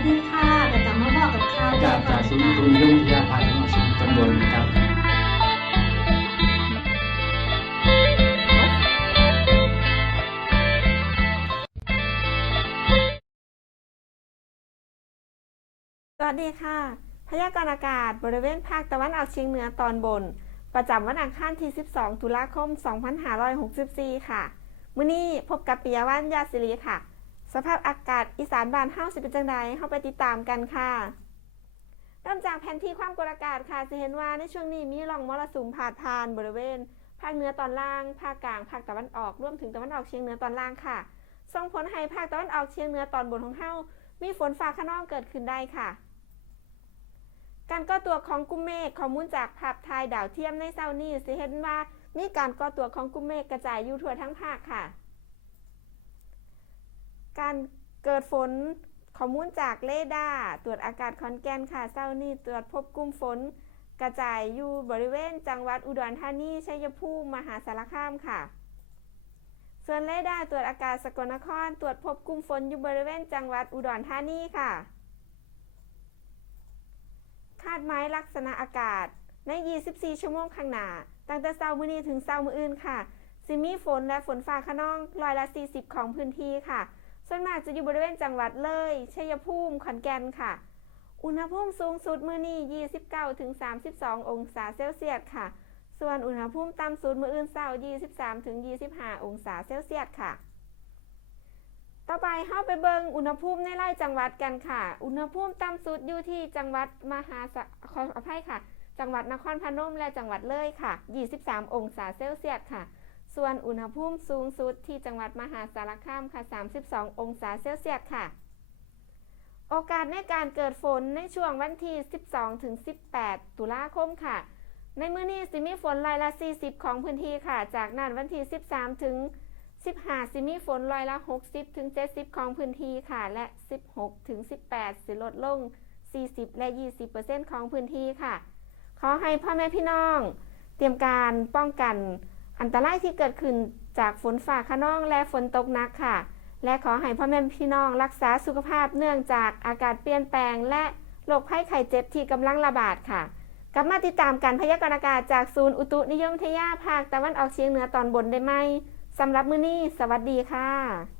สดีค่ะก็จะมาบอกกับข่าวจากจากศูนย์อุตุนยมวิทยาภาคจังหวัดสุรินทร์ตำบลครับสวัสดีค่ะ พยากรณ์อากาศบริเวณภาคตะวันออกเฉียงเหนือตอนบน ประจำวันอังคารที่ 12 ตุลาคม 2564 ค่ะ มื้อนี้พบกับปิยวันยาศิริค่ะ สภาพอากาศอีสานบ้านเฮาสิเป็นจังใดเฮาไปติดตามกันค่ะเริ่มจากแผนที่ความกดอากาศค่ะจะเห็นว่าในช่วงนี้มีร่องมรสุมผ่านผ่านบริเวณภาคเหนือตอนล่าง ภาคกลาง ภาคตะวันออกรวมถึงตะวันออกเฉียงเหนือตอนล่างค่ะ ส่งผลให้ภาคตะวันออกเฉียงเหนือตอนบนของเฮามีฝนฟ้าขนองเกิดขึ้นได้ค่ะ การก่อตัวของกลุ่มเมฆข้อมูลจากภาพถ่ายดาวเทียมในเช้านี้สิเห็นว่ามีการก่อตัวของกลุ่มเมฆกระจายอยู่ทั่วทั้งภาคค่ะ การเกิดฝนข้อมูลจากเรดาร์ตรวจอากาศขอนแก่นค่ะเช้านี้ตรวจพบกลุ่มฝน กระจายอยู่บริเวณ จังหวัดอุดรธานีชัยภูมิมหาสารคามค่ะ ส่วนเรดาร์ตรวจอากาศสกลนคร ตรวจพบกลุ่มฝนอยู่บริเวณ จังหวัดอุดรธานีค่ะ คาดหมายลักษณะอากาศใน 24 ชั่วโมงข้างหน้าตั้งแต่เช้ามื้อนี้ถึงเช้ามื้ออื่นค่ะสิมีฝนและฝนฟ้าขนองร้อยละ 40 ของพื้นที่ค่ะ ส่วนมากจะอยู่บริเวณจังหวัดเลย ชัยภูมิ ขอนแก่นค่ะ อุณหภูมิสูงสุดมื้อนี้ 29-32 องศาเซลเซียสค่ะ ส่วนอุณหภูมิต่ำสุดมื้ออื่นเช้า23-25 องศาเซลเซียสค่ะ ต่อไปเข้าไปเบิงอุณหภูมิในไร่จังหวัดกันค่ะ อุณหภูมิต่ำสุดอยู่ที่จังหวัดมหาสขออภัยค่ะ จังหวัดนครพนมและจังหวัดเลยค่ะ 23 องศาเซลเซียสค่ะ ส่วนอุณหภูมิสูงสุดที่จังหวัดมหาสารคามค่ะ 32 องศาเซลเซียสค่ะ โอกาสในการเกิดฝนในช่วงวันที่ 12 ถึง 18 ตุลาคมค่ะ ในมื้อนี้สิมีฝนรายละ 40 ของพื้นที่ค่ะ จากนั้นวันที่ 13 ถึง 15 สิมีฝนรอยละ 60 ถึง 70 ของพื้นที่ค่ะ และ 16 ถึง 18 สิลดลง 40 และ 20%ของพื้นที่ค่ะ ขอให้พ่อแม่พี่น้อง เตรียมการป้องกัน อันตรายที่เกิดขึ้นจากฝนฝ่าขนองและฝนตกหนักค่ะ และขอให้พ่อแม่พี่น้องรักษาสุขภาพเนื่องจากอากาศเปลี่ยนแปลง และโรคภัยไข้เจ็บที่กำลังระบาดค่ะกลับมาติดตามการพยากรณ์อากาศจากศูนย์อุตุนิยมวิทยาภาคตะวันออกเฉียงเหนือตอนบนได้ไหมสำหรับมื้อนี้ สวัสดีค่ะ